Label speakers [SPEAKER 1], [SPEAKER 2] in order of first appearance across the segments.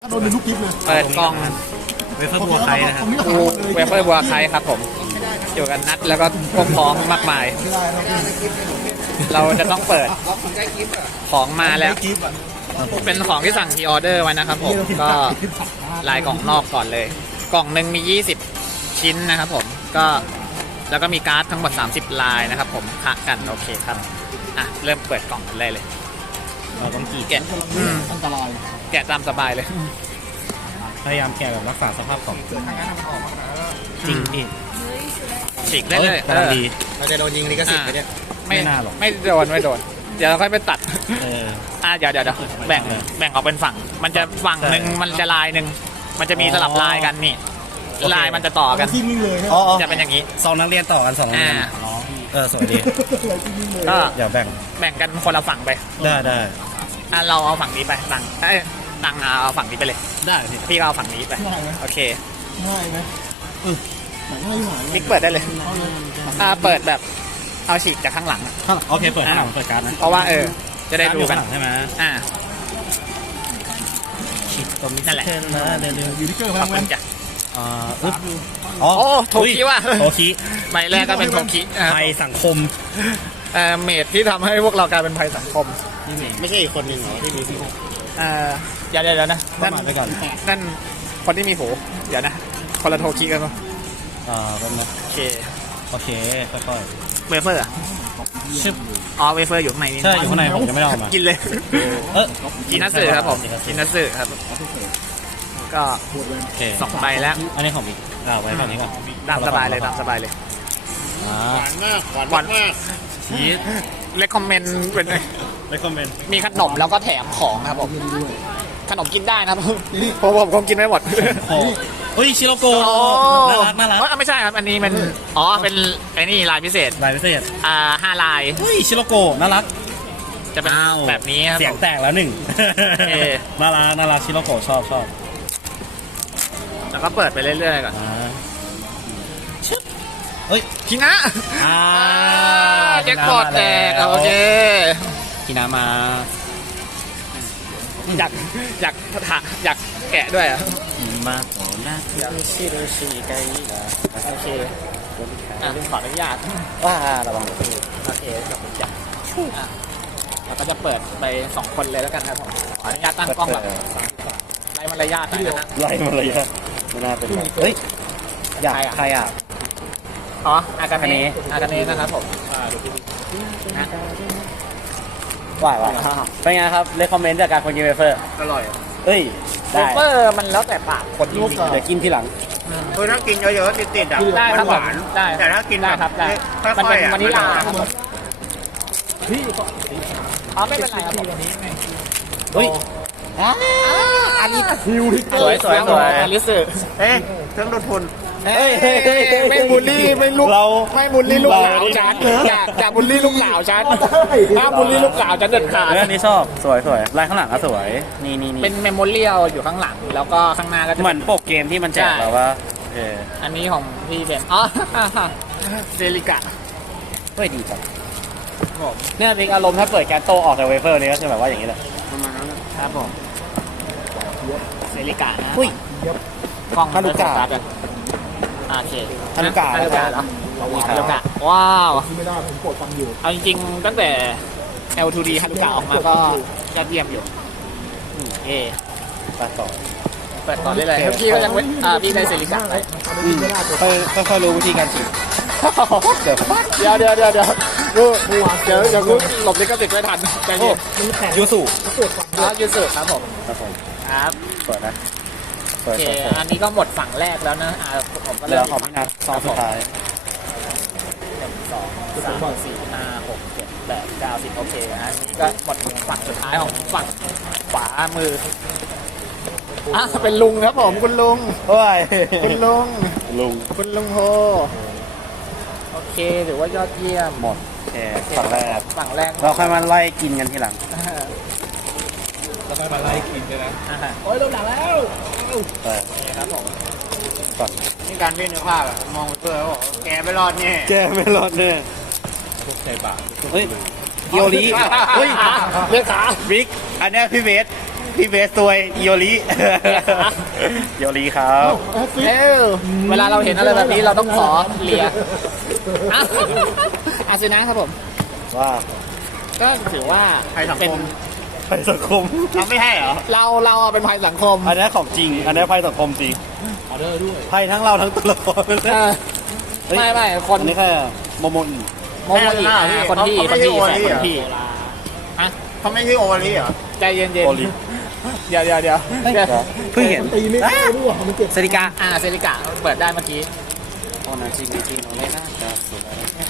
[SPEAKER 1] โดนเป็นลูกกิ๊บเลย
[SPEAKER 2] เปิดกล่อง
[SPEAKER 3] เวเฟอร์บัวไข่นะครับ
[SPEAKER 2] เวเฟอร์บัวไคครับผมอยู่กันนัดแล้วก็พวกพ้องมากมาย เราจะต้องเปิดของมาแล้ว เป็นของที่สั่งพรีออเดอร์ไว้นะครับผมก็ลายกล่องนอกก่อนเลย กล่องหนึ่งมี20ชิ้นนะครับผมก็แล้วก็มีการ์ดทั้งหมด30ลายนะครับผมคะกันโอเคครับอ่ะเริ่มเปิดกล่องกันเลย
[SPEAKER 3] เราต้องกรีด
[SPEAKER 2] แกะ
[SPEAKER 1] อันตราย
[SPEAKER 2] แกะตามสบายเลย
[SPEAKER 3] พยายามแกะแบบรักษาสภาพของจริงพี่
[SPEAKER 2] ฉีกได้เลย
[SPEAKER 3] กำลังดี
[SPEAKER 1] เราจะโดนยิงลิขสิทธิ์ไปเนี่ย
[SPEAKER 2] ไม่
[SPEAKER 3] ไม่น่าหรอก
[SPEAKER 2] ไม่โดนเดี๋ยวเราค่อยไปตัด เดี๋ยวแบ่งออกเป็นฝั่งมันจะฝั่งหนึ่งมันจะลายหนึ่งมันจะมีสลับลายกันนี่ลายมันจะต่อกัน
[SPEAKER 1] ที่นิ่งเลย
[SPEAKER 3] อ๋อ
[SPEAKER 2] จะเป็นอย่างนี้
[SPEAKER 3] ซองนักเรียนต่อกัน2นักเรียนสวยดี
[SPEAKER 2] ก็
[SPEAKER 3] เดี๋ยวแบ่ง
[SPEAKER 2] แบ่งกันคนละฝั่งไป
[SPEAKER 3] ได้
[SPEAKER 2] เราเอาฝั่งนี้ไปตังเอาฝั่งนี้ไปเลย
[SPEAKER 3] ได้พี่
[SPEAKER 2] พี่ก็เอาฝั่งนี้ไป
[SPEAKER 1] ง่ายไหม
[SPEAKER 2] โอเค
[SPEAKER 1] ง่ายไหมง่ายหาย
[SPEAKER 2] พี่เปิดได้เลยเปิดแบบเอาฉีกจากข้างหลัง
[SPEAKER 3] โอเคเปิดข้างหลังเปิดการ์ดนะ
[SPEAKER 2] เพราะว่าจะได้ดูกัน
[SPEAKER 3] ใช่ไหม ฉีดตัวมิ
[SPEAKER 2] นั่นแหละ
[SPEAKER 3] นะเดี๋ยว
[SPEAKER 1] อยู่ที่เกอร์พ
[SPEAKER 2] ข
[SPEAKER 1] ลั
[SPEAKER 2] อบ
[SPEAKER 1] ง
[SPEAKER 2] คุ
[SPEAKER 1] แวน
[SPEAKER 2] ณจ้ะ
[SPEAKER 3] อึ๊บ
[SPEAKER 2] โอ้โทคิว่ะ
[SPEAKER 3] โทคิ
[SPEAKER 2] ใบแรกก็เป็นโทคิ
[SPEAKER 3] ภัยสังคม
[SPEAKER 2] เมดที่ทำให้พวกเรากลายเป็นภัยสังคม
[SPEAKER 3] ไม่ใช่อีกคนหนึ่งเหรอที่มีที่
[SPEAKER 2] เดี๋ยวนะ
[SPEAKER 3] ประมาทไปก่อน
[SPEAKER 2] นั่นคนที่มีหูเดี๋ยวนะคนละโทคิกันมั้ง
[SPEAKER 3] เป็นนะ
[SPEAKER 2] โอเค
[SPEAKER 3] ค่อย
[SPEAKER 2] เวเฟอร์ชึบเวเฟอร์อยู่ข้างในนี่
[SPEAKER 3] ใช่อยู่ข้างในผมยังไม่ได้เอามา
[SPEAKER 2] กินเลย กินนัสสึครับผมกินนัสสึครับก็
[SPEAKER 3] โอเค
[SPEAKER 2] 2 ใบแล้ว
[SPEAKER 3] อันนี้ของอีกไว้ฝั่งนี้ก่อน
[SPEAKER 2] ตามสบายเลย
[SPEAKER 3] หวานมาก
[SPEAKER 2] หวานมาก
[SPEAKER 3] ชีส
[SPEAKER 2] เลคคอมเมนต์เป็น
[SPEAKER 3] ไม่คอมเมนต์
[SPEAKER 2] มีขนมแล้วก็แถมของนะครับผมขนมกินได้นะครับผมคงกินไม่หมด
[SPEAKER 3] เฮ้ยชิโรโกน่ารัก
[SPEAKER 2] ไม่ใช่ครับอันนี้มันเป็นไอ้นี่ลายพิเศษ
[SPEAKER 3] ลายพิเศษ
[SPEAKER 2] 5 ลาย
[SPEAKER 3] เฮ้ยชิโรโกน่ารัก
[SPEAKER 2] จะเป็นแบบนี้ครับ
[SPEAKER 3] เสียงแตกแล้วหนึ่ง
[SPEAKER 2] เอ
[SPEAKER 3] น่ารักชิโรโกชอบ
[SPEAKER 2] แล้วก็เปิดไปเรื่อยๆก่อน
[SPEAKER 3] เฮ้ย
[SPEAKER 2] คินะแจ็คพอตแตกโอเค
[SPEAKER 3] กินามา
[SPEAKER 2] อยากแกะด้วยอ่ะ
[SPEAKER 3] มาโหนะ
[SPEAKER 2] ดูชิไกโอเคขออนุญาต
[SPEAKER 3] ระวัง
[SPEAKER 2] โอเคขอบคุณจ้ะเราก็จะเปิดไป2 คนเลยแล้วกันครับผมขออนุญาตตั้งกล้องแบบไร้มารยาทหน่อยนะ
[SPEAKER 3] ไล่มาเลยอะไม่น่าเป็นเฮ้ยอยากใครอ่ะ
[SPEAKER 2] อากาเนะนะครับผม
[SPEAKER 3] ว่าเป็นไงครับเลคคอมเมนต์จากการคนกินเวเฟอร์
[SPEAKER 2] อร่อย
[SPEAKER 3] เฮ้ย
[SPEAKER 2] เวเฟอร์มันแล้วแต่ปากคนจริง
[SPEAKER 3] เดี๋ยวกินทีหลัง
[SPEAKER 4] คือถ้ากินเยอะๆติดๆอ่ะ
[SPEAKER 2] ได้ครับ
[SPEAKER 4] หวาน
[SPEAKER 2] ได้
[SPEAKER 4] แต่ถ้ากิน
[SPEAKER 2] ได้
[SPEAKER 4] แบบ
[SPEAKER 2] ครับได้
[SPEAKER 4] ค่อยๆ
[SPEAKER 2] มันเป็น
[SPEAKER 4] อ่ะ
[SPEAKER 2] วานิลาครับผมไม่เป็นไรครับผม
[SPEAKER 3] เฮ้ย
[SPEAKER 2] อันนี้
[SPEAKER 1] ฮิวที่เกอ
[SPEAKER 2] สวย
[SPEAKER 1] ร์
[SPEAKER 2] สวยอลิสึ
[SPEAKER 4] เอ๊ะเครื่องดูดฝุ่น
[SPEAKER 2] ไม่บูลลี่ไม่ลูก
[SPEAKER 3] เรา
[SPEAKER 2] ไม่บูลลี่ลูกสาวฉันอย่าบูลลี่ลูกสาวฉันถ้าบูลลี่ลูกสาวฉันเด็ดขาด
[SPEAKER 3] เรื่องนี้ชอบสวยลายข้างหลังก็สวย นี่
[SPEAKER 2] เป็นเมมโมเรียลอยู่ข้างหลัง แล้วก็ข้างหน้าก็จะ
[SPEAKER 3] เหมือนปกเกมที่มันแจกเราว่า
[SPEAKER 2] อันนี้ของพี่เป็นเซริกะ
[SPEAKER 3] เฮ้ยดีจังเนี่ยจริงอารมณ์ถ้าเปิดแกนโตออกจากเวเฟอร์นี้ก็จะแบบว่าอย่างนี้แหละ
[SPEAKER 2] ครับผมเซริกะนะ
[SPEAKER 3] อุ้ย
[SPEAKER 2] กล้อง
[SPEAKER 3] ฮารุกะ
[SPEAKER 2] โอเค
[SPEAKER 3] ฮารุกะ
[SPEAKER 2] เหรอฮารุกะว้าว
[SPEAKER 1] ไม่ได้ผมกดฟังอยู่
[SPEAKER 2] เอาจริงๆตั้งแต่ L2D ฮารุกะออกมาก็ยอดเยี่ยมอยู่
[SPEAKER 3] ตัดต่อ
[SPEAKER 2] เปิดต่อได้เลยพี่ก็ยังพี่ได้เซริกะไป
[SPEAKER 3] ค่อยรู้วิธีการฉีด
[SPEAKER 2] เดี๋ยวหลบลิขสิทธิ์ไม่ทันใจเย็น
[SPEAKER 3] ยูสุ
[SPEAKER 2] ยูสึครับผม ครับ
[SPEAKER 3] เปิดนะ
[SPEAKER 2] โอเคอันนี้ก็หมดฝั่งแรกแล้วนะผมก็
[SPEAKER 3] เหลื
[SPEAKER 2] เริ่
[SPEAKER 3] อ
[SPEAKER 2] ม
[SPEAKER 3] ของพี่นัทซองสุดท้าย
[SPEAKER 2] 1 2 3 4 5 6 7 8 9 10โอเคอันนี้ก็หมดฝั่งสุดท้ายของฝั่งขวามือเป็นลุงครับผมคุณลุง
[SPEAKER 3] โอ้ย
[SPEAKER 2] คุณลุง
[SPEAKER 3] ลุง
[SPEAKER 2] คุณลุงโฮโอเคถือว่ายอดเยี่ยม
[SPEAKER 3] หมดโอเคฝั่งแรก
[SPEAKER 2] ฝั่งแรก
[SPEAKER 3] เราค่อยมาไล่กินกันทีหลัง
[SPEAKER 1] แล้วก็มาไล่กินด้วยนะ
[SPEAKER 2] โอ้ยเริ่มหลังแล้ว
[SPEAKER 3] เปิด
[SPEAKER 2] นี่ครับผม
[SPEAKER 3] ก่อน
[SPEAKER 4] นี่การเล่นภาพอะมองเพื่อเขาบอกแกไม่รอดแน่
[SPEAKER 3] แกไม่รอดแน่
[SPEAKER 1] พวกใจบาป
[SPEAKER 3] เฮ้ยเกียวลีเฮ้ย
[SPEAKER 2] เรียกขา
[SPEAKER 3] บิ๊กอันเนี้ยพี่เวสพี่เบสตัวยโยริโยริครับ
[SPEAKER 2] เอ้าเวลาเราเห็นอะไรแบบนี้เราต้องขอเลียอ่ะอาซินะครับผม
[SPEAKER 3] ว่า
[SPEAKER 2] ก็ถือว่า
[SPEAKER 4] ภัยสัง
[SPEAKER 2] เป็น
[SPEAKER 4] คม
[SPEAKER 3] ภัยสังคม
[SPEAKER 4] เราไม่ให้เหรอ
[SPEAKER 2] เราเป็นภัยสังคม
[SPEAKER 3] อันนี้ของจริง อันนี้ภัยสังคมจริง
[SPEAKER 1] ออเดอร์ด้วย
[SPEAKER 3] ภัยทั้งเราทั้งตัวละคร
[SPEAKER 2] เออไม่คน
[SPEAKER 3] อันนี้แค่โมโมอี
[SPEAKER 2] โมโมอีคนที่แฝดคนที่ฮะ
[SPEAKER 4] เขาไม่ใช่โอวารีเหรอ
[SPEAKER 2] ใจเย็น
[SPEAKER 3] โอลิ
[SPEAKER 2] ๆเดี๋ยว
[SPEAKER 3] เพิ่งเห็น
[SPEAKER 1] มันตีไม่ได้ด้วยมันเจ็บ
[SPEAKER 3] เซริกา
[SPEAKER 2] เซริกะเปิดได้เมื่อกี้
[SPEAKER 3] โอนาจิมิจิโนเล่น่าจะสวย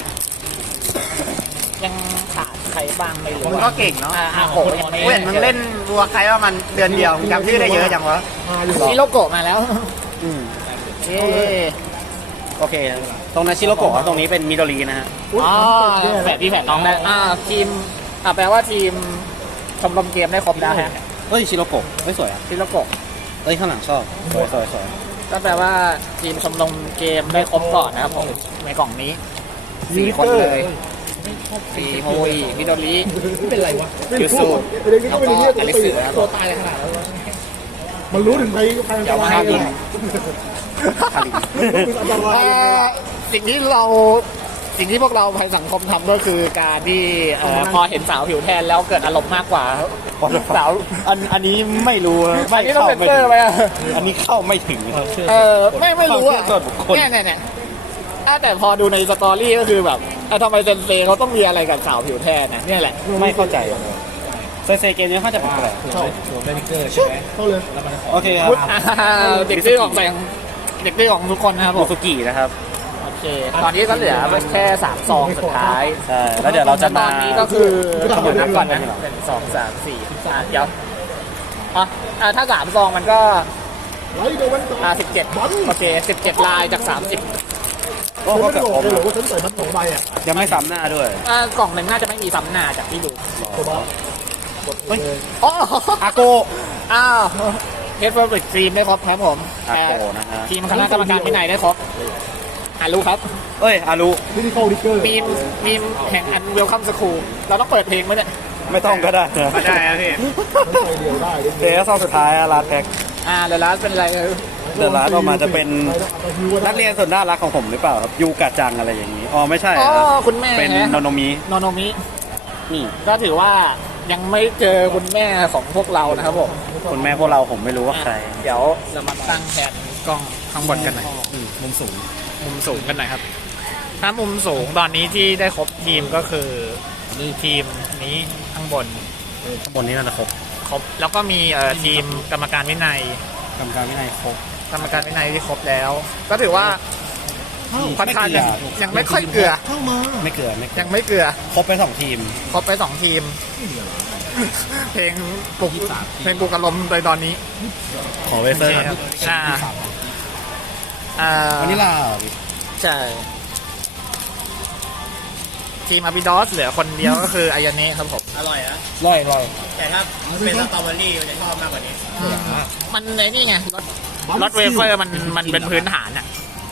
[SPEAKER 2] ยังขาดใครบ้างไม่รู้
[SPEAKER 4] มึงก็เก่งเนาะ
[SPEAKER 2] อาโกะยังไม่
[SPEAKER 4] เว้นมึงเล่นวัวใครว่ามันเดือนเดียวมึงจำชื่อได้เยอะจังวะ
[SPEAKER 2] ชิโรโกะมาแล้ว
[SPEAKER 3] อืม
[SPEAKER 2] เย้
[SPEAKER 3] โอเค ตรงนั้นชิโรโกะตรงนี้เป็นมิโดรีนะฮะ
[SPEAKER 2] อ๋อแฝดพี่แฝดน้องได้ทีมแปลว่าทีมชมรมเกมได้ครบแล้วฮะ
[SPEAKER 3] เฮ้ยชิโรโกะเฮ้ยสวยอ่ะ
[SPEAKER 2] ชิโรโกะ
[SPEAKER 3] เฮ้ยข้างหลังชอบสวยสวยสวย
[SPEAKER 2] ก็แปลว่าทีมชมรมเกมได้ครบก่อนนะครับผมในกล่องนี้4 คนเลย4โฮอีมิโดริ
[SPEAKER 1] ไม่เป็นไรวะ
[SPEAKER 2] ยูสุ
[SPEAKER 1] เรื่องนี้ก็
[SPEAKER 2] แล้ว
[SPEAKER 1] ไม่
[SPEAKER 2] ก็
[SPEAKER 1] ได้เรียก
[SPEAKER 2] อลิสนะครับ
[SPEAKER 1] ตัวตายเลยขนาดนั้นวะมันรู้ถึงใครอันตรายเลย
[SPEAKER 3] คาริ
[SPEAKER 1] อันตราย
[SPEAKER 2] สิ่งที่พวกเราภายสังคมทำก็คือการที่พอเห็นสาวผิวแทนแล้วเกิดอารมณ์มากกว่าสาว
[SPEAKER 3] อันนี้ไม่รู้
[SPEAKER 2] อันนี้ต้องเป็นเซอร์ไปอ่ะ
[SPEAKER 3] อันนี้เข้าไม่ถึง
[SPEAKER 2] ไม่รู้อ่ะ
[SPEAKER 3] เข้าเชื่อส่วนบุคคล
[SPEAKER 2] เนี่ยแต่พอดูในสตอรี่ก็คือแบบทำไมเซนเซเขาต้องมีอะไรกับสาวผิวแทนนะเนี่ยแหละ
[SPEAKER 3] ไม่เข้าใจเซเกมนี้เขาจะเป็นอะไร
[SPEAKER 1] ชอบสวมเบนิเกอร์ใช่ไหมเข้าเลย
[SPEAKER 3] โอเคครับ
[SPEAKER 2] เด็กดื้อของแบงเด็กดื้อของทุกคนนะครับผ
[SPEAKER 3] โม
[SPEAKER 2] ม
[SPEAKER 3] ซุกินะครับ
[SPEAKER 2] โอเค ตอนนี้ก็เหลือแค่3 ซองสุดท้าย
[SPEAKER 3] ใช่ แล้วเดี๋ยวเราจะ
[SPEAKER 2] ต
[SPEAKER 3] มา
[SPEAKER 2] อนนี้ก็คือขบวนนับก่อนนะเป็น2 3 4เดี๋ยวถ้า3 ซองมันก็
[SPEAKER 1] ไล่เดี๋ยวมันต่อ
[SPEAKER 2] 17โอเค17 ลายจาก
[SPEAKER 3] โอ้
[SPEAKER 1] ฉัน
[SPEAKER 3] ก็
[SPEAKER 1] ไม่
[SPEAKER 3] เกือบ
[SPEAKER 1] บอก
[SPEAKER 3] ครบ
[SPEAKER 1] เลยเหรอว่าฉันใส่มัน2ใบอ่ะ
[SPEAKER 3] ยังไม่ซ้ำหน้าด้วย
[SPEAKER 2] 30กล่องหนึ่งน่าจะไม่มีซ้ำหน้าจากที่ดู
[SPEAKER 1] ตัวบ้า
[SPEAKER 3] เฮ้ย
[SPEAKER 2] อ๋อ
[SPEAKER 3] อาโก
[SPEAKER 2] เฮดเฟิร์สทีมได้ครบครับผม
[SPEAKER 3] อาโกนะฮะ
[SPEAKER 2] ทีมคณะกรรมการวินัยได้ครบรู้ครับ
[SPEAKER 3] เอ้ยอารุ
[SPEAKER 1] ที่นี่เข้าดิเกอร์
[SPEAKER 2] มีมแห่งอันเวลคัมสคูลเราต้องเปิดเพลงไหมเนี่ย
[SPEAKER 3] ไม่ต้องก็ได้นะ
[SPEAKER 4] ก็ได้นะพี่
[SPEAKER 1] ใส่เดียวได้
[SPEAKER 3] เทสซองสุดท้ายลาแท็ก
[SPEAKER 2] เดี๋ยวร้านเป็นอะไร
[SPEAKER 3] เดอะลาสออกมาจะเป็นนักเรียนสุดน่ารักของผมหรือเปล่าครับยูกะจังอะไรอย่างนี้ อ๋อไม่ใช่
[SPEAKER 2] อ๋อ
[SPEAKER 3] นะ
[SPEAKER 2] คุณแม่
[SPEAKER 3] เป็นโนโนมิ
[SPEAKER 2] โนโนมิ
[SPEAKER 3] นี่
[SPEAKER 2] ก็ถือว่ายังไม่เจอคุณแม่ของพวกเรานะครับผม
[SPEAKER 3] คุณแม่พวกเราผมไม่รู้ว่าใคร
[SPEAKER 2] เดี๋ยวเรามาตั้งแผนกล้องข้างบนกันหน่อย
[SPEAKER 3] มุมสูง
[SPEAKER 2] มุมสูงกันหน่อยครับ ถ้ามุมสูงตอนนี้ที่ได้ครบทีมก็คือทีมนี้ข้างบน
[SPEAKER 3] ข้างบนนี้น่าจะครบ
[SPEAKER 2] ครบแล้วก็มีทีมกรรมการวินัย
[SPEAKER 3] กรรมการวินัยครบ
[SPEAKER 2] กรรมการวินัยที่ครบแล้ว ก็ถือว่าค่อนข้างยังไม่ค่อยเกลือ
[SPEAKER 1] เข้ามา
[SPEAKER 3] ไม่เกลือไม่เกลือ
[SPEAKER 2] ยังไม่เกลือ
[SPEAKER 3] ครบไป2 ทีม
[SPEAKER 2] ครบไป2 ทีม เพลงปลุกอารมณ์ในตอนนี้
[SPEAKER 3] ของเวเซอร์
[SPEAKER 2] ครับ
[SPEAKER 3] วันนี้ล่ะ
[SPEAKER 2] ใช่ทีมอาบิดอสเหลือคนเดียวก็คืออายาเน่ครับผม
[SPEAKER 4] อร่อยนะ
[SPEAKER 3] ร่อยร่อย
[SPEAKER 4] แต่ถ้าเป็นสตรอเบอรี่มันจะชอบมากกว่านี้
[SPEAKER 2] มันในนี่ไงรถเวเฟอร์มันเป็นพื้นฐานอะ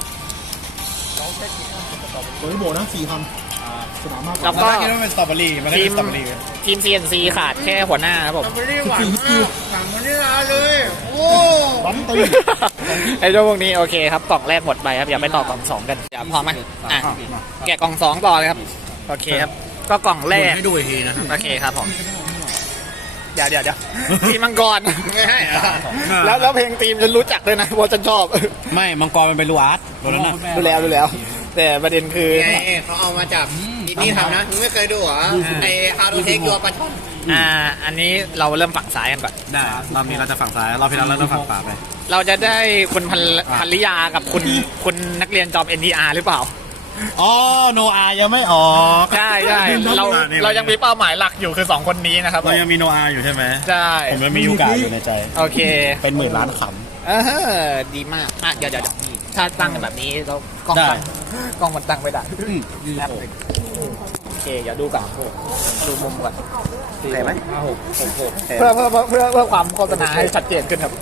[SPEAKER 1] ตัวนี้โบนะ4,000สนามมากก
[SPEAKER 2] แล้
[SPEAKER 1] ว่า
[SPEAKER 2] วก็
[SPEAKER 3] คิดว่าเป็นสตรอเบอรี่มันไม่
[SPEAKER 2] ที
[SPEAKER 3] ใช่
[SPEAKER 2] ม
[SPEAKER 3] สตรอเบอรี่
[SPEAKER 2] ทีม CNC ขาดแค่หัวหน้าครับผม
[SPEAKER 4] สตรอเบอรี่หวานมากสั่งมาที่ร้านเลย โอ้
[SPEAKER 1] บันตี
[SPEAKER 2] ไอ้เจ้าพวกนี้โอเคครับกล่องแรกหมดไปครับอย่าไปต่อกล่องสองกันอย่าพร้อมไหมแกะกล่อง2ต่อเลยครับโอเคครับก็กล่องแรก
[SPEAKER 3] ให้ดูอีกทีนะ
[SPEAKER 2] โอเคครับผมเดี๋ยวทีมมังกร
[SPEAKER 4] ไม่ให้เหรอ
[SPEAKER 2] แล้วเพลงทีมฉันรู้จักด้วยนะเพราะฉันชอบ
[SPEAKER 3] ไม่มังกรมันเป็นลูอาร์ตตัวนั้นน่ะ
[SPEAKER 2] ดูแล้ว แต่ประเด็นคือ
[SPEAKER 4] เขาเอามาจากนี่ทำนะมึงไม่เคยดูเหรอไอ How to Take Your Button
[SPEAKER 2] อันนี้เราเริ่มฝั่งซ้ายกันก่อน
[SPEAKER 3] ได้รอบนี้เราจะฝั่งซ้ายรอบที่แล้วเราจะฝั่งขวาไป
[SPEAKER 2] เราจะได้คุณภรรยากับคุณนักเรียนจอม NDR หรือเปล่า
[SPEAKER 3] อ๋อโนอายังไม่ออก
[SPEAKER 2] ใช่เรายังมีเป้าหมายหลักอยู่คือ2คนนี้นะครับ
[SPEAKER 3] เรายังมีโนอาอยู่ใช่ไหม
[SPEAKER 2] ใช่
[SPEAKER 3] ผมยังมียูกะอยู่ในใจ
[SPEAKER 2] โอเค
[SPEAKER 3] เป็น10,000 ล้านข
[SPEAKER 2] ดีมากเดี๋ยวถ้าตั้งแบบนี้เรากล้อง
[SPEAKER 3] ได้
[SPEAKER 2] กล้องมันตั้งไม่ได้
[SPEAKER 3] ำ
[SPEAKER 2] แอปโอเคเดี๋ยวดูก่อนดูมุมก่อน
[SPEAKER 3] เห็นไหม
[SPEAKER 2] เพื่อความโฆษณาให้ชัดเจนขึ้นครับ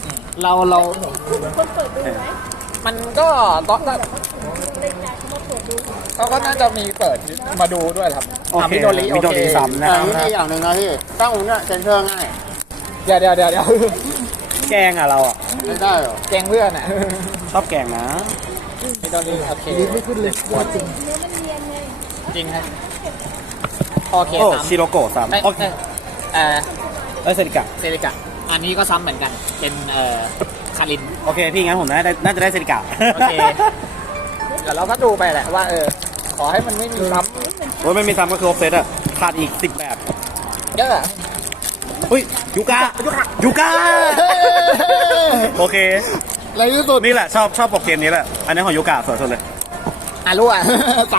[SPEAKER 2] เรามันก็ต้องเขาก็น่าจะมีเปิดมาดูด้วยครับ
[SPEAKER 3] โอเค
[SPEAKER 2] มิโดริ
[SPEAKER 3] มิโดริ
[SPEAKER 2] โอเค
[SPEAKER 3] ซ้ำนะ
[SPEAKER 4] แต่
[SPEAKER 3] ครับ
[SPEAKER 4] นี่อย่างหนึ่งนะพี่ตั้งอุ้งเนี่ยเซนเซอร์ง่าย
[SPEAKER 2] เดี๋ยว
[SPEAKER 3] แกงอ่ะเราอ่ะ
[SPEAKER 4] ไม่ได้หรอ
[SPEAKER 2] แกงเพื่อนอ่ะ
[SPEAKER 3] ชอบแกงนะ
[SPEAKER 2] มิโดริโอเค
[SPEAKER 1] ดีไม่ขึ้นเลยยอดจริง
[SPEAKER 2] จริงครับโอเค
[SPEAKER 3] โอ้
[SPEAKER 2] ซ้ำ
[SPEAKER 3] ชิโรโกะซ้ำโอเค
[SPEAKER 2] เซริกะอันนี้ก็ซ้ำเหมือนกันเป็นคาริน
[SPEAKER 3] โอเคพี่งั้นผมน่าจะได้เซริกะ
[SPEAKER 2] โอเค เดี๋ยวเราก็ดูไปแหละว่าขอให้มันไม่มีซ้
[SPEAKER 3] โอ้ยไม่มีซ้ำก็คือออฟเซตอ่ะขาดอีก10แบบ
[SPEAKER 2] ำเยอะอะ
[SPEAKER 3] อุ้ยยูกาโอเค
[SPEAKER 2] อะไรที่สุด
[SPEAKER 3] นี่แหละชอบโปรเกมนี้แหละอันนี้ของยูกะสวยสุดเลย
[SPEAKER 2] รู้อ่ะ ซ้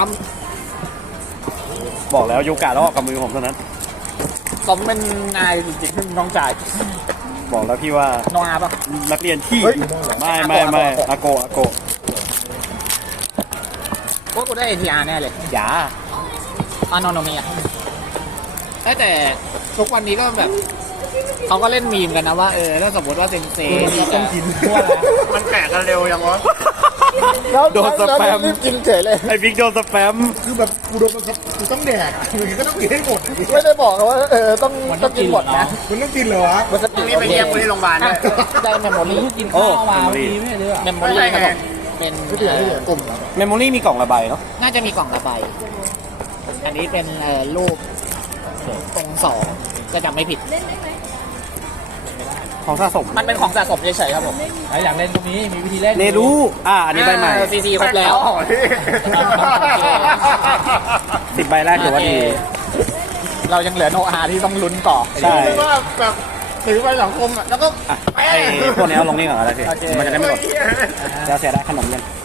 [SPEAKER 3] บอกแล้วยูกะแล้วออกกับมือผมเท่านั้น
[SPEAKER 2] ำสมเป็นนายจริงๆน้องจ่าย
[SPEAKER 3] บอกแล้วพี่ว่า
[SPEAKER 2] น้องอาป่ะ
[SPEAKER 3] นักเรียนที่ไม่อาโก
[SPEAKER 2] ว่ากูได้ ATR แน่เลย
[SPEAKER 3] อย่า
[SPEAKER 2] นอนโนมีอ่ะแต่ทุกวันนี้ก็แบบเขาก็เล่นมีมกันนะว่าถ้าสมมติว่าเซนเซ่ต้องกินพวก
[SPEAKER 4] มันแตกกันเร็วยังวะ
[SPEAKER 3] โดนสแปม
[SPEAKER 2] รีบกินเฉยเลย
[SPEAKER 3] ไอ้บิ๊กโดนสแปม
[SPEAKER 1] คือแบบกูโดนมันครับกูต้องแดกอ่ะมึงก็ต้องกินให้หมด
[SPEAKER 2] ไม่ได้บอกว่าต้องกินหมดนะ
[SPEAKER 1] มึงต้องกินเหรอวะ
[SPEAKER 2] มันจะ
[SPEAKER 4] นี่ไปเยี่ยมกูที่โรงพยาบาลด้วย
[SPEAKER 2] ได้เมมโมรี่
[SPEAKER 3] โอ้เมมโมรี่
[SPEAKER 2] ครับผมเป็นกลุ่ม
[SPEAKER 3] เมมโมรี่มีกล่องระบายเนาะ
[SPEAKER 2] น่าจะมีกล่องระบายอันนี้เป็นรูปตรงสองก็จำไม่ผิด
[SPEAKER 3] ของสะสม
[SPEAKER 2] มันเป็นของสะสมเฉยๆครับผม
[SPEAKER 5] อยากเล่นตรงนี้มีวิธีเล่น
[SPEAKER 3] เนรู้อันนี้ใบใหม่
[SPEAKER 2] ซีซีครบแล้ว
[SPEAKER 3] 10 ใบแรกถือว่าดี
[SPEAKER 2] เรายังเหลือโนอาที่ต้องลุ้นต่อ
[SPEAKER 3] ใช่
[SPEAKER 2] ว่าแบบถือไปสังคมอ่ะแล้วก็
[SPEAKER 3] อ่ะไอ้พวกนี้เอาลงนี่ก่อนอะไรพี่
[SPEAKER 2] โอเค
[SPEAKER 3] มันจะได้ไม่หมดจะเสียได้ขนมเย็น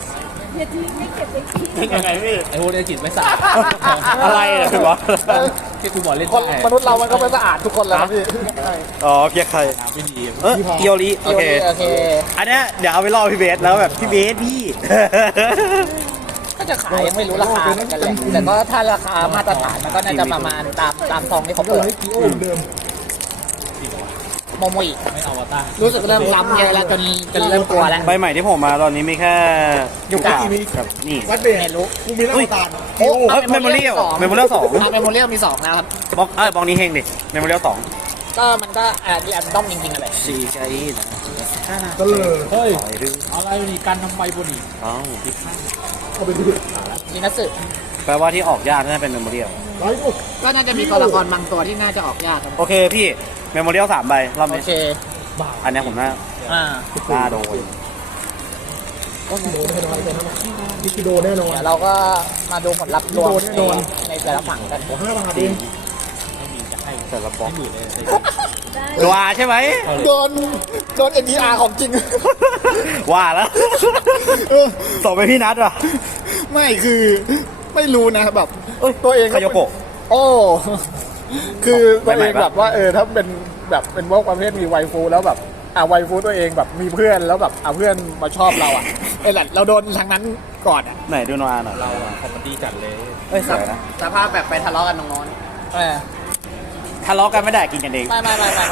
[SPEAKER 2] ยังไงพี่
[SPEAKER 5] ไอ้พวกนี้จิตไม่สะอาด
[SPEAKER 3] อะไรอ่ะพี่บอส
[SPEAKER 5] ที่กูบอกเล่น
[SPEAKER 2] คนมนุษย์เรามันก็ไม่สะอาดทุกคนแหล้วพี่
[SPEAKER 3] อ๋อเพียกใคร
[SPEAKER 5] ไม่ดี
[SPEAKER 3] เอียวลีโอเค
[SPEAKER 2] โอเค
[SPEAKER 3] อันเนี้ยเดี๋ยวเอาไปล่อพี่เบสแล้วแบบพี่เบสพี่
[SPEAKER 2] ก็จะขายยังไม่รู้ราคาเหมือนกันแหละแต่ก็ถ้าราคามาตรฐานมันก็น่าจะประมาณตามซองที่เขา
[SPEAKER 1] ก็
[SPEAKER 2] เปิ
[SPEAKER 1] เล
[SPEAKER 2] ด
[SPEAKER 1] ยกิโอเดิม
[SPEAKER 2] โมโมอี
[SPEAKER 5] ไม่เอาวตาร
[SPEAKER 2] รู้สึกเริ่มซ้ำเยอะแล้วจนเริ่มกลัวแล้ว
[SPEAKER 3] ใบใหม่ที่ผมมาตอนนี้มีแค่
[SPEAKER 2] ยูกะ
[SPEAKER 3] กับนี่
[SPEAKER 1] วัดเบส
[SPEAKER 2] ไม่รู้
[SPEAKER 1] กูมีหน้าตา
[SPEAKER 3] เอ้ยเมมโมรี่เมมโมรี่2
[SPEAKER 2] เมมโมเรียลมี2นะครับ
[SPEAKER 3] บล็อกบล็อกนี้เฮงดิเมมโมรี่2
[SPEAKER 2] ก็มันก็ดีอันด้อมจริงๆอะไร
[SPEAKER 3] สีใจนะ
[SPEAKER 1] ก็เลย
[SPEAKER 5] เฮ้ย
[SPEAKER 3] ปล่อยดื้อ
[SPEAKER 5] อะไรนี่กันทำไมบนนี่
[SPEAKER 3] เอ้า
[SPEAKER 1] เอาไปดู
[SPEAKER 2] มินัสึ
[SPEAKER 3] แปลว่าที่ออกยากน่าจะเป็นเมมโมรี่
[SPEAKER 1] ไลฟ์โอ้
[SPEAKER 2] ก็น่าจะมีตัวละครบางตัวที่น่าจะออกยากครับ
[SPEAKER 3] โอเคพี่เมมโมรี่3 ใบรอบ
[SPEAKER 2] โอ
[SPEAKER 3] นี้
[SPEAKER 2] เค
[SPEAKER 3] อันเนี้ยผมน่า
[SPEAKER 2] อ่า
[SPEAKER 3] โดน
[SPEAKER 1] ก็โดนแน่นอนดิคิโดแน่นอน
[SPEAKER 2] เดี๋ยวเราก็มาดูผลลัพธ์รวม
[SPEAKER 1] โดนแน่นอน
[SPEAKER 2] ในแต่ละฝั่งกัน
[SPEAKER 1] ขอ5 บาทเอง
[SPEAKER 3] แต่ละบล็อกโดอาใช่ไหม
[SPEAKER 2] โดน NTR ของจริง
[SPEAKER 3] ว่าแล้วส่งไปพี่นัทว่ะ
[SPEAKER 2] ไม่คือไม่รู้นะแบบตัวเอง
[SPEAKER 3] คาโยโกะ
[SPEAKER 2] โอ้คือตัวเอง
[SPEAKER 3] ใหม่ๆปะ
[SPEAKER 2] แบบว่าถ้าเป็นแบบเป็นพวกประเภทมีไวฟูแล้วแบบไวฟูตัวเองแบบมีเพื่อนแล้วแบบเพื่อนมาชอบเราเราโดนทางนั้นก่อน
[SPEAKER 3] ไหนดูโนอาหน่อย
[SPEAKER 5] เราอะคอมเมดี้จัดเลย
[SPEAKER 3] เอ้ยสวยนะ
[SPEAKER 4] สภาพแบบไปทะเลาะกันตรงโน้น
[SPEAKER 3] ทะเลาะกันไม่ได้กินกันเอง
[SPEAKER 2] ไม่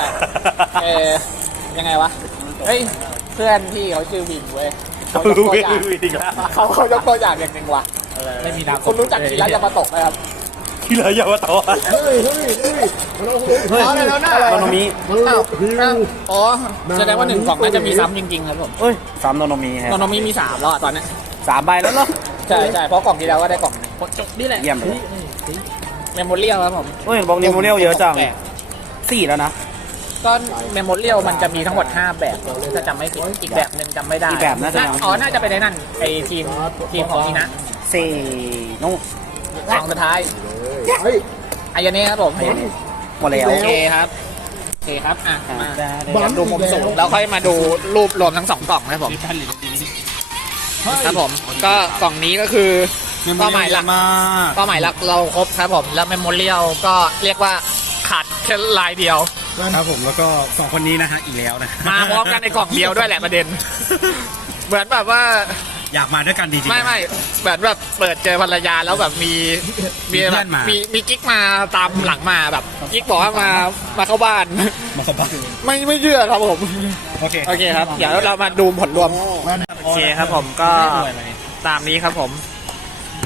[SPEAKER 2] ยังไงวะเฮ้ยเพื่อนพี่เขาชื่อวินเว้ยเขายกตัวอย่าง
[SPEAKER 3] อีกแล้ว
[SPEAKER 2] เขายกตัวอย่างอย่างหนึ่งว่ะ
[SPEAKER 5] ไม่มีน้ำ
[SPEAKER 2] คุณรู้จักกีฬาจะมาตกไหมครับ
[SPEAKER 3] ที่เหลืออย่ามาต่อ
[SPEAKER 1] เฮ้ย
[SPEAKER 2] อ๋อแล้วนะ
[SPEAKER 3] โนโนมิ
[SPEAKER 2] อ้าวอ๋อแสดงว่า1 กล่องน่าจะมีซ้ำจริงๆครับผม
[SPEAKER 3] เอ้ย3โนโนมิฮะ
[SPEAKER 2] โนโนมิมี3แล้วอะตอนนี้
[SPEAKER 3] 3 ใบแล้วเหรอ
[SPEAKER 2] ใช่เพราะกล่องที่แล้วก็ได้กล่องหนึ่ง
[SPEAKER 5] นี่แหละ
[SPEAKER 3] เยี่ยมเลย
[SPEAKER 2] เมมโมเรียลครับผม
[SPEAKER 3] เฮ้ยบล็อกนี้โมเดลเยอะจัง4แล้วนะ
[SPEAKER 2] ก็เมมโมเรียลมันจะมีทั้งหมด5 แบบถ้าจำไม่ผิดอีกแบบหนึ่งจำไม่ได้
[SPEAKER 3] อีกแบบน่าจะยัง
[SPEAKER 2] น่าจะเป็นในนั่นไอทีมของทีนะ
[SPEAKER 3] เซโน
[SPEAKER 2] กล่องสุดท้าย
[SPEAKER 1] เฮ้ย
[SPEAKER 2] อายาเน่ครับผม
[SPEAKER 3] หมดแล้ว
[SPEAKER 2] โอเคครับโอเคครับมา
[SPEAKER 1] บัม
[SPEAKER 2] ดูมุมสูงแล้วค่อยมาดูรูปรวมทั้ง2 กล่องนะครับผม
[SPEAKER 5] มีท่านหรือดี
[SPEAKER 2] ครับผมก็กล่องนี้ก็คือเป้าหมายหลัก
[SPEAKER 3] มาก
[SPEAKER 2] เป้าหมายหลักเราครบครับผมแล้วเมมโมเรียลก็เรียกว่าขาดแค่ลายเดียว
[SPEAKER 3] ครับผมแล้วก็2คนนี้นะฮะอีกแล้วนะ
[SPEAKER 2] มาพร้อมกันในกล่องเดียวด้วยแหละประเด็น เหมือนแบบว่า
[SPEAKER 3] อยากมาด้วยกันจริงๆ
[SPEAKER 2] ไม่เหมือนแบบเปิดเจอภรรยาแล้วแบบมี
[SPEAKER 3] มี
[SPEAKER 2] แบ
[SPEAKER 3] เพื่
[SPEAKER 2] บ
[SPEAKER 3] อนมา
[SPEAKER 2] มีกิ๊กมาตามหลังมาแบบกิ๊กบอกว่ามาเข้าบ้าน
[SPEAKER 3] มาขอบคุณ
[SPEAKER 2] ไม่เชื่อครับผม
[SPEAKER 3] โอเค
[SPEAKER 2] โอเคครับเดี๋ยวเรามาดูผลรวมโอเคครับผมก็ตามนี้ครับผม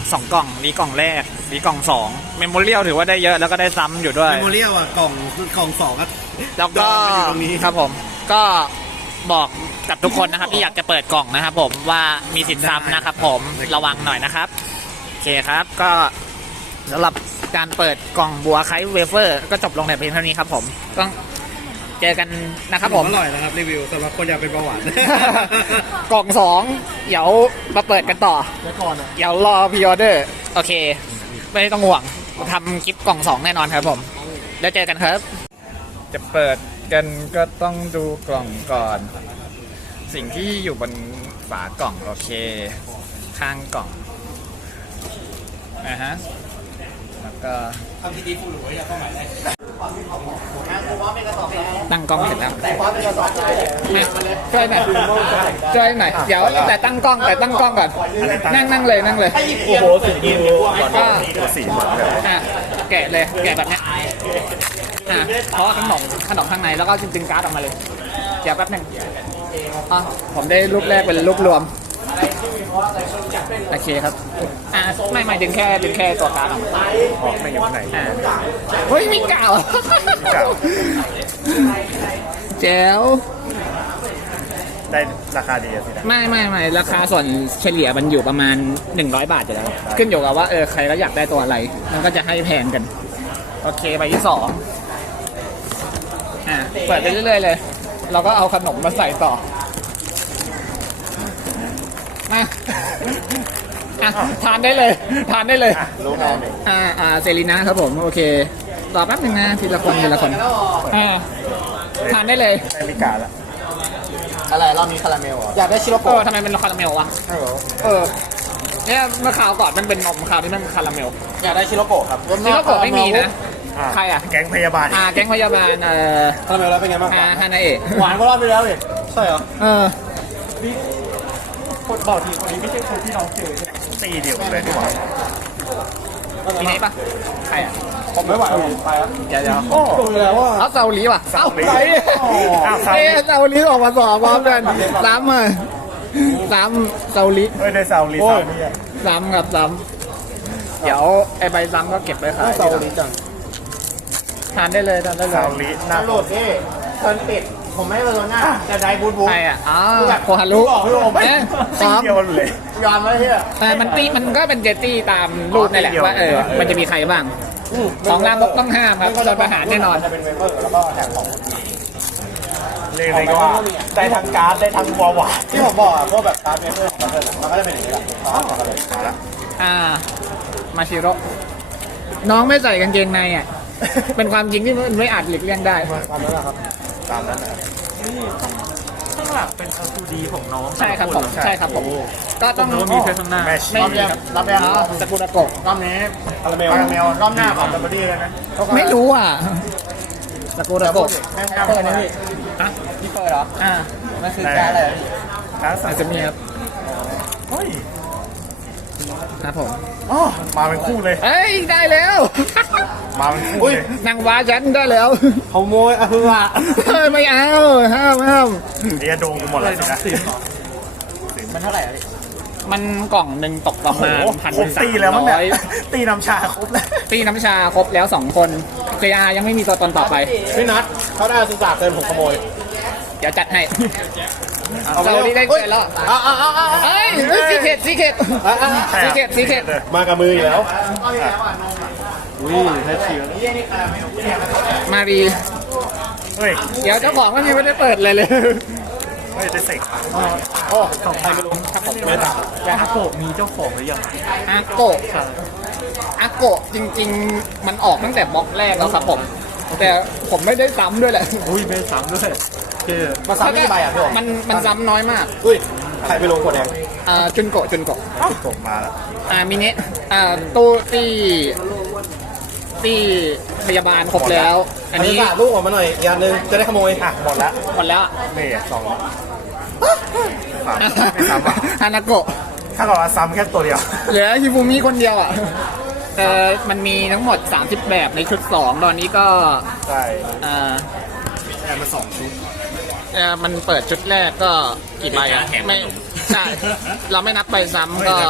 [SPEAKER 2] 2 กล่องนี้กล่องแรกนี้กล่อง2เมมโมเรียลถือว่าได้เยอะแล้วก็ได้ซ้ำอยู่ด้วย
[SPEAKER 4] เมโมเรียลอ่ะกล่องสองก็
[SPEAKER 2] แล้วก็
[SPEAKER 4] ดองกันอยู่ตรงนี้
[SPEAKER 2] ครับผมก็บอกกับทุกคนนะครับที่อยากจะเปิดกล่องนะครับผมว่ามีสินซ้ำนะครับผมระวังหน่อยนะครับโอเคครับก็สำหรับการเปิดกล่องบัวไคเวเฟอร์ก็จบลงในเพียงเท่านี้ครับผมต้องเจอกันนะครับผม
[SPEAKER 4] อร่อยนะครับรีวิวสำหรับคนอยากเป็นเบาหวาน
[SPEAKER 2] กล่อง2เดี๋ยวมาเปิดกันต่อ
[SPEAKER 1] แล้วก่อนอ่ะ
[SPEAKER 2] เดี๋ยวรอพรีออเดอร์โอเคไม่ต้องห่วงทำคลิปกล่อง2แน่นอนครับผมแล้วเจอกันครับ จะเปิดกันก็ต้องดูกล่องก่อน สิ่งที่อยู่บนฝากล่องโอเคข้างกล่องนะฮะแล้วก็ตั้งกล้องเสร็จแล้วช่วยหน่อยช่วยหน่อยเดี๋ยวแต่ตั้งกล้องก่อนนั่งเลย
[SPEAKER 5] โอ้โหสุดยิง
[SPEAKER 2] ก็แกะเลยแกะแบบเนี้ยเพราะว่าขนมข้างในแล้วก็จริงๆการ์ดออกมาเลยเดี๋ยวแป๊บหนึงผมได้รูปแรกเป็นรูปรวมโอเคครับไม่ดึงแค่ตัวการ์ดออกมาไม่อยู่ไหนเฮ้ยมีเก่าแจ๋ว
[SPEAKER 5] ได้ราคาดีสินะ
[SPEAKER 2] ไม่ราคาส่วนเฉลี่ยมันอยู่ประมาณ100 บาทอยู่แล้วขึ้นอยู่กับว่าใครก็อยากได้ตัวอะไรมันก็จะให้แพงกันโอเคใบที่2เปิดไปเรื่อยๆเลยเราก็เอาขนมมาใส่ต่อมาทานได้เลย
[SPEAKER 5] รู้งานเลย
[SPEAKER 2] เซรีนาครับผมโอเครอแป๊บนึงนะทีละคนทานได้เลย
[SPEAKER 5] ได้ลิกาแล้ว
[SPEAKER 4] อะไรรอบนี้คาราเมลเหรอ
[SPEAKER 1] อยากได้ชิโรโกะ
[SPEAKER 2] ทำไมเป็นคาราเมลวะเนี่ยเมื่อคราวก่อนมันเป็นนมคราวนี้มันคาราเมล
[SPEAKER 4] อยากได้ชิโรโกะครับ
[SPEAKER 2] ชิโรโกะไม่มีนะใคร
[SPEAKER 5] แก๊งพยาบาล
[SPEAKER 2] แก๊งพยาบาล
[SPEAKER 4] คาราเมลแล้วเป็นไงบ้าง
[SPEAKER 2] ฮานาเอะ
[SPEAKER 4] หวานก็รอบไปแล้วเลยใช่เหรอ
[SPEAKER 5] คนบอกทีคนนี้ไม่ใช่คนที่น้องเจอตีเดียวเลยที่หวาน
[SPEAKER 2] มีนี้ปะใคร
[SPEAKER 4] ผมไม่ไหวไปแล้ว
[SPEAKER 2] เดี๋ยว
[SPEAKER 1] โอ้ตรงแล้วว่า
[SPEAKER 2] เอาเซาลีว่ะ
[SPEAKER 1] เซาลีออกมาสอบพร้อมกันซ้ำเซาลี
[SPEAKER 5] ได้ซาวลีซาวนี่
[SPEAKER 2] ซ้ำครับซ้ำเดี๋ยวไอใบซ้ำก็เก็บไว้ขาย
[SPEAKER 1] เซาลีจัง
[SPEAKER 2] ทานได้เลย
[SPEAKER 5] ซาวลีหน้า
[SPEAKER 4] โหลดนี่เทิร์นติดผมไม่ให้เบอร์โซน่าจะได้บูทบูท
[SPEAKER 2] ใครโคฮารุ
[SPEAKER 5] ตีเดียวเลย
[SPEAKER 4] ยอมไว้ที่
[SPEAKER 2] มันก็เป็นเจตี้ตามรูปนั่นแหละว่ามันจะมีใครบ้างของลามกต้องห้ามครับโดนประหารแน่นอน
[SPEAKER 4] จะเป็นเวเปอร์แล้วก็แถมของ
[SPEAKER 5] เลยก็ว่าได้ทั้งการ์ดได้ทั้งบัวหวาน
[SPEAKER 4] ที่ผมบอกอ่ะพวกแบบการ์ดเวเปอร์ของมันมันก็จะเป็นอย่างนี้แหละ
[SPEAKER 5] มาแล้ว
[SPEAKER 2] มาชิโร่น้องไม่ใส่กางเกงในเป็นความจริงที่มันไม่อาจหลีกเลี่ยงได้
[SPEAKER 1] ตามนั้นแหละครับ
[SPEAKER 5] ตามนั้นนะข้างหลังเป็นคาคูดีของน้อง
[SPEAKER 2] ใช่ครับผมก็ต้อง
[SPEAKER 5] มีแค่ข้างหน้า
[SPEAKER 2] ไม่มีรับแอมสกุลโกะ
[SPEAKER 4] รอบนี้คาราเมลรอบหน้าของดับเบิลดี้เลยนะ
[SPEAKER 2] ไม่รู้สกุลโกะ
[SPEAKER 4] เปิดนะพี่
[SPEAKER 2] พี่เปิดเหรอ
[SPEAKER 4] มันคือการอะไร
[SPEAKER 5] การ์ดใส่
[SPEAKER 2] จะมีครับ
[SPEAKER 5] เฮ้ย
[SPEAKER 2] ครับผม
[SPEAKER 5] มาเป็นคู่เลย
[SPEAKER 2] เอ้ยได้แล้ว
[SPEAKER 5] มาเป็นคู่เลย
[SPEAKER 2] นางว้าฉันได้แล้ว
[SPEAKER 4] ขโมยอะคือว่า
[SPEAKER 2] ไม่เอาห้าม
[SPEAKER 5] เรียโดงหมดแล้วสินะ
[SPEAKER 4] มันเท่าไหร่อ่ะ
[SPEAKER 2] มันกล่องหนึ่งตกประมาณ
[SPEAKER 5] ครบตีแล้วมั้งเนี่ยตีน้ำชาครบแล้ว
[SPEAKER 2] ตีน้ำชาครบแล้ว2 คนเคยยังไม่มีตัวตนต่อไป
[SPEAKER 4] พี่นัทเขาได้สุสานเติมผมขโมย
[SPEAKER 2] เดี๋ยวจัดให้เราที่ได้เกินแล้วเฮ้ยซีเคท
[SPEAKER 4] มากับมืออยู่แล้ว
[SPEAKER 2] มารี
[SPEAKER 5] เฮ้ย
[SPEAKER 2] เดี๋ยวเจ้าของมันยังไม่ได้เปิดเลย
[SPEAKER 5] เฮ้ยได้เสก
[SPEAKER 2] ของใครไม่รู้ครับผม
[SPEAKER 5] ไม่ต่างแต่อาโกะมีเจ้าของหรือยัง
[SPEAKER 2] อาโกะจริงๆมันออกตั้งแต่บล็อกแรกแล้วครับผมแต่ผมไม่ได้ซ้ำด้วยแหละ
[SPEAKER 5] อุ้ยไม่ซ้ำด้วยคือ
[SPEAKER 4] มาซ้ำที่ใบอ่ะพี่ผม
[SPEAKER 2] มันซ้ำน้อยมาก
[SPEAKER 4] อุ้ยใครไปลงขวดแดง
[SPEAKER 2] จุนโกะ
[SPEAKER 5] ตกมาแล้ว
[SPEAKER 2] มินิตู้ที่พยาบาลครบแล้ว อันนี้
[SPEAKER 4] ศาสตร์ลูกออกมาหน่อยอย่างนึงจะได้ขโมย
[SPEAKER 5] หมดแล้ว
[SPEAKER 2] หมดแล้ว
[SPEAKER 5] นี่สองไม่ซ้ำอ่ะ
[SPEAKER 2] ฮานาโกะ
[SPEAKER 5] ถ้าเกิดว่าซ้ำแค่ตัวเดียว
[SPEAKER 2] เหลือฮิฟูมิคนเดียวมันมีทั้งหมด30แบบในชุด2ตอนนี้ก็
[SPEAKER 5] ใช่
[SPEAKER 2] แอร์มา2 ชุดมันเปิดชุดแรกก็กี่ใบไม่
[SPEAKER 1] ใช่เราไม่นับใบซ้ำก็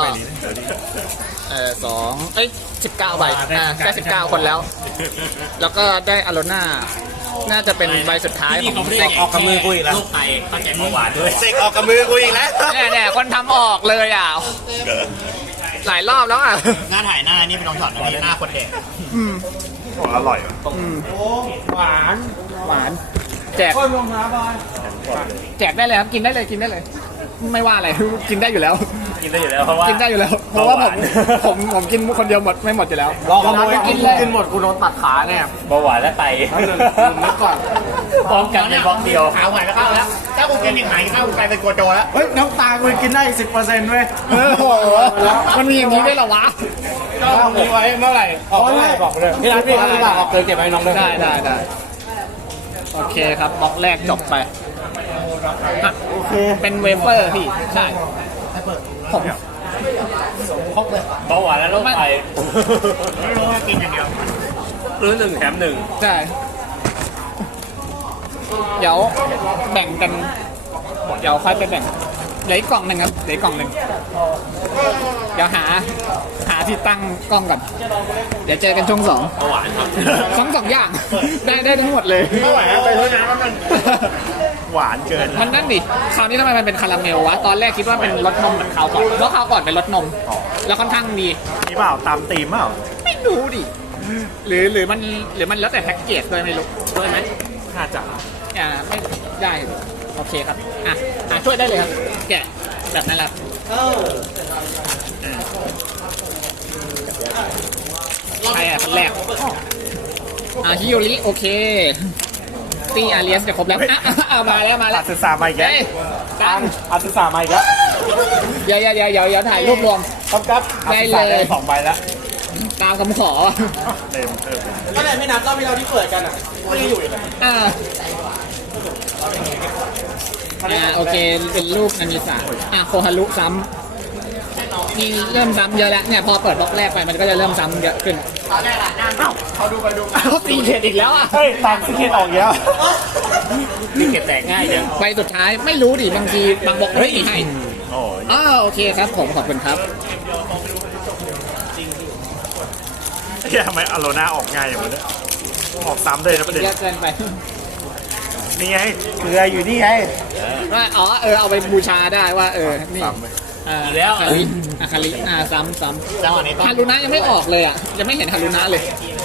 [SPEAKER 1] 19 ใบได้19 คนแล้ว แล้วก็ได้อโลน่าน่าจะเป็นใบสุดท้ายของ
[SPEAKER 4] เสกออกกับมือกูอีกแล้วโรคไตเข้าใจเบาหวานด้วยเสกออกกับมือกูอีกแล้ว
[SPEAKER 2] เนี่ยคนทำออกเลยอ่ะหลายรอบแล้วอ่ะ
[SPEAKER 4] หน้าถ่ายหน้านี่เป็นน้องช็อตนะหน้าคนแดก
[SPEAKER 5] อร่อยว่ะ
[SPEAKER 3] หวาน
[SPEAKER 2] หวานแจกแจกได้เลยครับกินได้เลยกินได้เลย ไม่ว่าอะไรกินได้อยู่แล้ว
[SPEAKER 3] กินได้อยู่แล้วเพราะว่า
[SPEAKER 2] กินได้อยู่แล้วเพราะว่าผมกินคนเดียวหมดไม่หมดอยู่แล้ว
[SPEAKER 5] ลองขโมย
[SPEAKER 2] กินเลย
[SPEAKER 5] กินหมดกูโดนตัดขาเนี่ย
[SPEAKER 3] เบาหวานและไต
[SPEAKER 5] นึกก่อน
[SPEAKER 3] พร้อมกันในบล็อกเดียว
[SPEAKER 4] ขาวหายแล้วเข้าแล้วถ้ากูกินอีกไหนเข้ากูกลายเป็นโกโจแล้ว
[SPEAKER 5] เฮ้ยน้ำตากูกินได้อีก10%เว้ย
[SPEAKER 2] โอ้โหมันมีอย่างนี้ด้วยเหรอวะ
[SPEAKER 5] ต้องมีไว้เมื่อไหร่ออกเมื่อไหร่บอกเลยพี่ร้านพี่ร้านออกเก็บไว้น้องด้วย
[SPEAKER 2] ได้โอเคครับบล็อกแรกจบไปอ่ะ
[SPEAKER 5] โอเค
[SPEAKER 2] เป็นเวเฟอร์พี่ใช่ผม
[SPEAKER 3] เบาหวานและโรคไต
[SPEAKER 4] ไม่รู้ว่ากินอย่างเดียว
[SPEAKER 3] ซื้อ1 แถม 1
[SPEAKER 2] ใช่เดี๋ยวแบ่งกันเดี๋ยวค่อยไปแบ่งเหลืออีกกล่องหนึ่งครับเหลืออีกกล่องหนึ่งเดี๋ยวหาที่ตั้งกล้องก่อนเดี๋ยวเจอกันช่วงสอง
[SPEAKER 3] เบาหวานครับ
[SPEAKER 2] สองอย่างได้ทั้งหมดเลย
[SPEAKER 4] ไม่ไหวแล้วไปด้วยน้ำมัน
[SPEAKER 5] หวานเกิน
[SPEAKER 2] มันนั่นดิคราวนี้ทำไมมันเป็นคาราเมลวะตอนแรกคิดว่าเป็นรสนมเหมือนคราวก่อนเพราะคราวก่อนเป็นรสนม แล้วค่อนข้างดี
[SPEAKER 5] นี่เปล่าตามตีมเปล่า
[SPEAKER 2] ไม่รู้ดิหรือมันแล้วแต่แพ็กเกจด้วยไม่รู้ด้วยไหม
[SPEAKER 5] น่าจะ
[SPEAKER 2] ไม่ได้โอเคครับช่วยได้เลยครับแกะแบบนั้นแหละใครคนแรกฮิโยริโอเคตีอาเลียสจะครบแล้วมาแล้ว
[SPEAKER 5] อาศึกษามาอีกแล้ว
[SPEAKER 2] ตั้ง
[SPEAKER 5] อาศึกษามาอีกแล้ว
[SPEAKER 2] เดี๋ยวถ่ายรูปรวม
[SPEAKER 5] ครับอาศึกษาได้2 ใบแล้ว
[SPEAKER 2] ตามคำขอ
[SPEAKER 5] เต็ม
[SPEAKER 4] ก็เลยไม่นับรอบที่เราที่เปิดกันอ่ะก็ยังอยู่อีก
[SPEAKER 2] โอเคเป็นรูปนามิสะโคฮารุซ้ำนี่เริ่มซ้ำเยอะแล้วเนี่ยพอเปิดบล็อกแรกไปมันก็จะเริ่มซ้ำเยอะขึ้น
[SPEAKER 4] ตอนแรกอ่ะนั่งเขาดู
[SPEAKER 2] ตีเขตอีกแล้วอ่ะ
[SPEAKER 5] เฮ้ยตามสเก็ตออกแล้ว
[SPEAKER 3] นี่เก็บแตกง่ายจัง
[SPEAKER 2] ใบสุดท้ายไม่รู้ดิบางทีบางบล็อกไม่มีให้
[SPEAKER 5] โอ้ย
[SPEAKER 2] โอเคครับผมขอบคุณครับ
[SPEAKER 5] ทำไมอโลน่าออกง่ายอย่างนี้ออกซ้ำเลยนะประเด็น
[SPEAKER 2] เยอะเกินไป
[SPEAKER 5] นี่ไงเกลืออยู่นี่ไง
[SPEAKER 2] ว่าเอาไปบูชาได้ว่านี่
[SPEAKER 5] ซ้ำเลย
[SPEAKER 2] แล้วอาคาริซ้ำ
[SPEAKER 4] จังหวะนี้ต้อง
[SPEAKER 2] ฮารุนะยังไม่ออกเลยอ่ะยังไม่เห็นฮารุนะเลย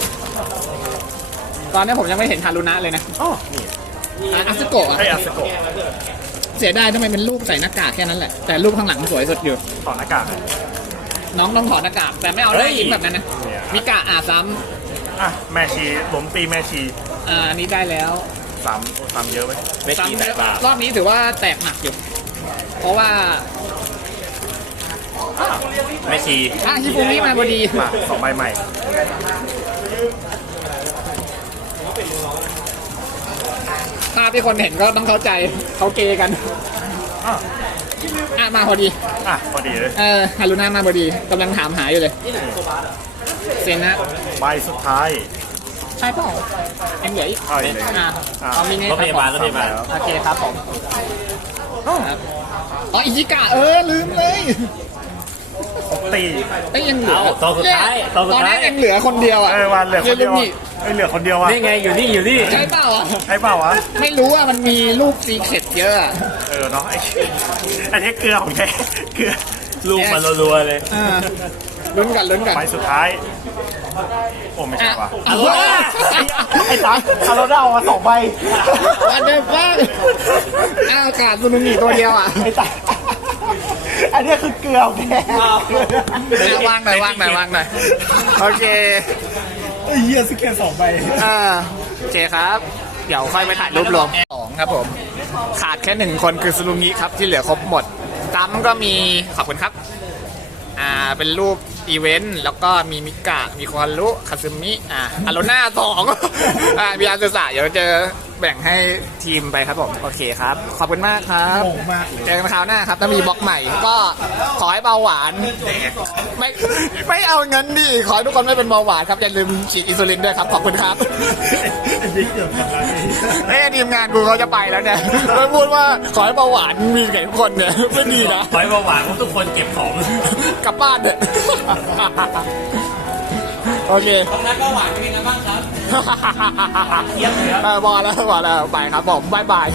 [SPEAKER 2] ตอนนี้ผมยังไม่เห็นฮารุนะเลยนะ
[SPEAKER 5] อ๋อนี่
[SPEAKER 2] อาซึโกะ
[SPEAKER 5] ไออาสโกะ
[SPEAKER 2] เสียดายทำไมเป็นรูปใส่หน้ากากแค่นั้นแหละแต่รูปข้างหลังสวยสุดอยู่
[SPEAKER 5] ถอดหน้ากาก
[SPEAKER 2] น้องต้องถอดหน้ากากแต่ไม่เอาได้ยิ้มแบบนั้นนะมิกะซ้
[SPEAKER 5] อ่ะแม่ชีล้มตีแม่ชี
[SPEAKER 2] ำอันนี้ได้แล้ว
[SPEAKER 5] ซ้ำเยอะไหม
[SPEAKER 3] ไม่กี่
[SPEAKER 2] ซ้ำ
[SPEAKER 3] แต่บาท
[SPEAKER 2] รอบนี้ถือว่าแตกหนักอยู่ เพราะว่า
[SPEAKER 3] ไม่ชี
[SPEAKER 2] ฮิฟูมิมาพอดี
[SPEAKER 5] มา2 ใบใหม่
[SPEAKER 2] ภาพที่คนเห็นก็ต้องเข้าใจเขาเกย์กัน มาพอดี
[SPEAKER 5] พอดีเลย
[SPEAKER 2] ฮารุน่ามาพอดีกำลังถามหาอยู่เลยเซนนะ
[SPEAKER 5] ใบสุดท้าย
[SPEAKER 2] ใช่เปล่ายังเหลืออีก
[SPEAKER 5] เอาอีกเลย
[SPEAKER 2] เอามินิ
[SPEAKER 3] รถพยาบาลรถพยาบาล
[SPEAKER 2] โอเคครับผมครับอิจิกะลืมเลย
[SPEAKER 5] ตี
[SPEAKER 2] ยังเหลือ
[SPEAKER 3] เอาตัวสุดท้ายตัวสุด
[SPEAKER 2] ตอน
[SPEAKER 3] ท้า
[SPEAKER 2] นี้
[SPEAKER 3] ย
[SPEAKER 2] ยังเหลือคนเดียวอ่ะ
[SPEAKER 5] วันเหลือคนเดียวเหลือคนเดียววะ
[SPEAKER 3] นี่ไงอยู่นี่อยู่นี่
[SPEAKER 2] ใช่เปล่าอ่ะ
[SPEAKER 5] ใช่เปล่าวะ
[SPEAKER 2] ไม่รู้อ่ะมันมีรูปซีเคร็ตเยอะอะ
[SPEAKER 5] เนาะอันนี้เกลือของแท้เกลือ
[SPEAKER 3] ลูกมารัวๆเลย
[SPEAKER 2] ลุ้นกัน
[SPEAKER 5] ใบสุดท้าย โอ้ไม่ใช่ว่ะ
[SPEAKER 2] เอา
[SPEAKER 5] ไอ้ตั๊กอโลน่าออกมา2 ใบ
[SPEAKER 2] วันเดอร์ฟังอากาศซูนามิตัวเดียวอ่ะ
[SPEAKER 5] ไอ้ตั๊กอันนี้คือเกลือของแท้
[SPEAKER 2] วางหน่อยโอเค
[SPEAKER 5] ไอ้เหี้ยสเก็ต2 ใบ
[SPEAKER 2] โอเคครับ เดี๋ยวค่อยไปถ่ายรูปรวม2ครับผม ขาดแค่1คนคือซูรุงิครับที่เหลือครบหมดตั้มก็มีขอบคุณครับ เป็นรูปอีเวนต์แล้วก็มีมิกะมีโคฮารุคาซึมิอโลน่า2มีอาซึสะเดี๋ยวเจอแบ่งให้ทีมไปครับผมโอเคครับขอบคุณมากครับเจอกันคราวหน้าครับถ้ามีบล็อกใหม่ก็ขอให้เบาหวานไม่เอาเงินดิขอให้ทุกคนไม่เป็นเบาหวานครับอย่าลืมฉีดอินซูลินด้วยครับขอบคุณครับทีมงานกูเขาจะไปแล้วเนี่ยไม่พูดว่าขอให้เบาหวานมีแก่ทุกคนเนี่ยไม่ดีนะ
[SPEAKER 3] ขอให้เบาหวานเพราะทุกคนเก็บของ
[SPEAKER 2] กลับบ้านเนี่ยโอเค
[SPEAKER 4] ตรงนั้นก็หวานเป็นไงบ้างครับ
[SPEAKER 2] พอแล้วไปครับผมบ๊ายบาย